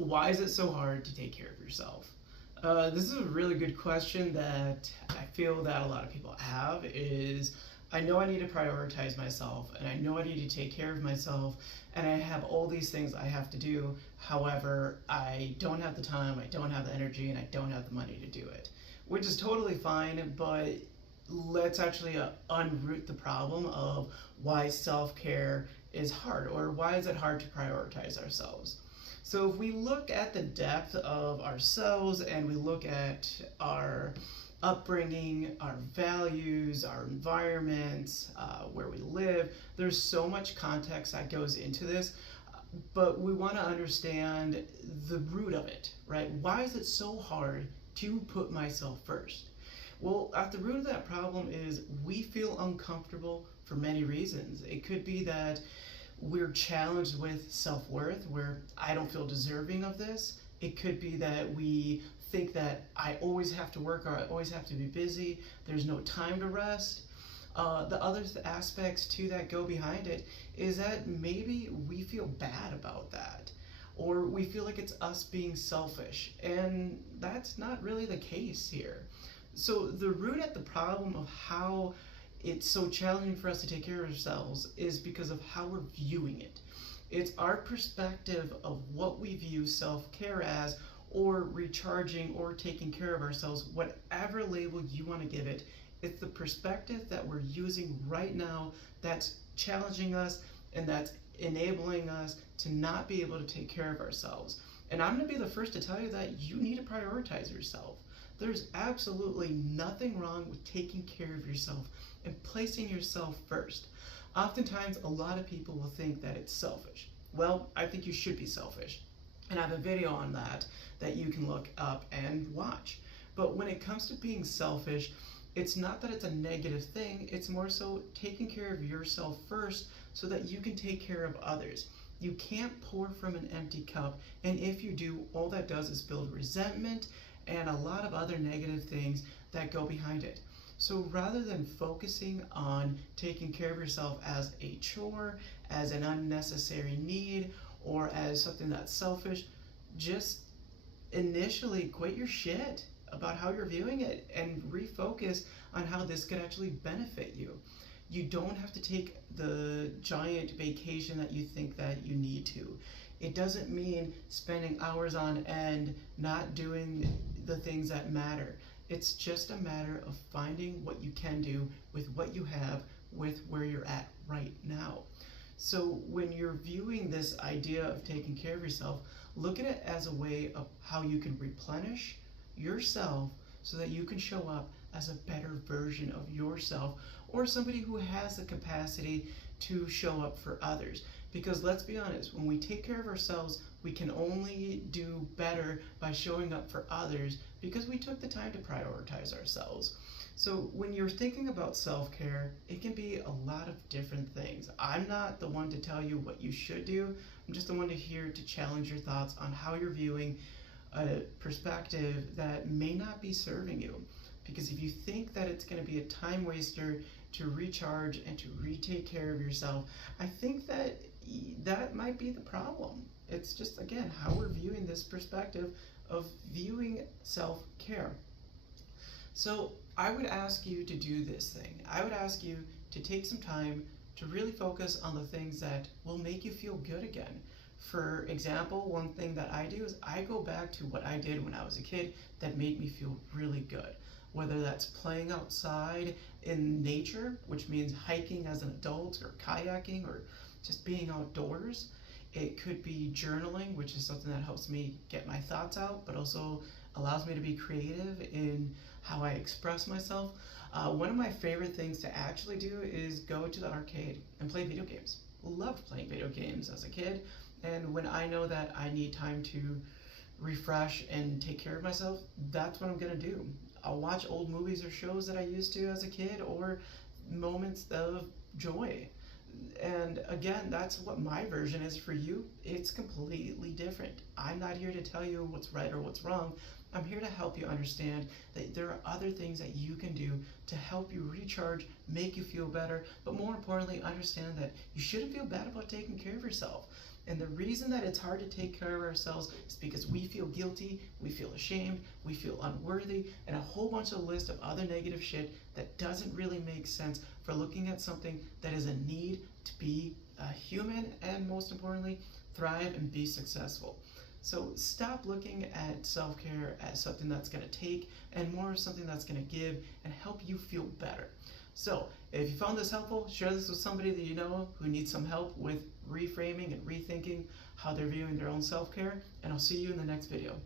Why is it so hard to take care of yourself? This is a really good question that I feel that a lot of people have is I know I need to prioritize myself and I know I need to take care of myself and I have all these things I have to do. However, I don't have the time, I don't have the energy, and I don't have the money to do it, which is totally fine, but let's actually unroot the problem of why self-care is hard or why is it hard to prioritize ourselves. So if we look at the depth of ourselves and we look at our upbringing, our values, our environments, where we live, there's so much context that goes into this, but we want to understand the root of it, right? Why is it so hard to put myself first? Well, at the root of that problem is we feel uncomfortable for many reasons. It could be that we're challenged with self-worth, where I don't feel deserving of this. It could be that we think that I always have to work or I always have to be busy. There's no time to rest. The other aspects too that go behind it is that maybe we feel bad about that, or we feel like it's us being selfish, and that's not really the case here. So the root at the problem of how it's so challenging for us to take care of ourselves is because of how we're viewing it. It's our perspective of what we view self-care as, or recharging, or taking care of ourselves, whatever label you want to give it. It's the perspective that we're using right now that's challenging us and that's enabling us to not be able to take care of ourselves. And I'm going to be the first to tell you that you need to prioritize yourself. There's absolutely nothing wrong with taking care of yourself and placing yourself first. Oftentimes, a lot of people will think that it's selfish. Well, I think you should be selfish. And I have a video on that that you can look up and watch. But when it comes to being selfish, it's not that it's a negative thing, it's more so taking care of yourself first so that you can take care of others. You can't pour from an empty cup, and if you do, all that does is build resentment and a lot of other negative things that go behind it. So rather than focusing on taking care of yourself as a chore, as an unnecessary need, or as something that's selfish, just initially quit your shit about how you're viewing it and refocus on how this could actually benefit you. You don't have to take the giant vacation that you think that you need to. It doesn't mean spending hours on end not doing the things that matter. It's just a matter of finding what you can do with what you have, with where you're at right now. So when you're viewing this idea of taking care of yourself, look at it as a way of how you can replenish yourself so that you can show up as a better version of yourself, or somebody who has the capacity to show up for others. Because let's be honest, when we take care of ourselves, we can only do better by showing up for others because we took the time to prioritize ourselves. So when you're thinking about self-care, it can be a lot of different things. I'm not the one to tell you what you should do. I'm just the one here to challenge your thoughts on how you're viewing a perspective that may not be serving you. Because if you think that it's going to be a time waster to recharge and to retake care of yourself, I think that that might be the problem. It's just, again, how we're viewing this perspective of viewing self-care. So I would ask you to do this thing. I would ask you to take some time to really focus on the things that will make you feel good again. For example, one thing that I do is I go back to what I did when I was a kid that made me feel really good. Whether that's playing outside in nature, which means hiking as an adult, or kayaking, or just being outdoors. It could be journaling, which is something that helps me get my thoughts out, but also allows me to be creative in how I express myself. One of my favorite things to actually do is go to the arcade and play video games. Loved playing video games as a kid, and when I know that I need time to refresh and take care of myself, that's what I'm gonna do. I'll watch old movies or shows that I used to as a kid, or moments of joy. And again, that's what my version is. For you, it's completely different. I'm not here to tell you what's right or what's wrong. I'm here to help you understand that there are other things that you can do to help you recharge, make you feel better, but more importantly, understand that you shouldn't feel bad about taking care of yourself. And the reason that it's hard to take care of ourselves is because we feel guilty, we feel ashamed, we feel unworthy, and a whole bunch of list of other negative shit that doesn't really make sense for looking at something that is a need to be a human and, most importantly, thrive and be successful. So stop looking at self-care as something that's going to take and more something that's going to give and help you feel better. So if you found this helpful, share this with somebody that you know who needs some help with reframing and rethinking how they're viewing their own self-care, and I'll see you in the next video.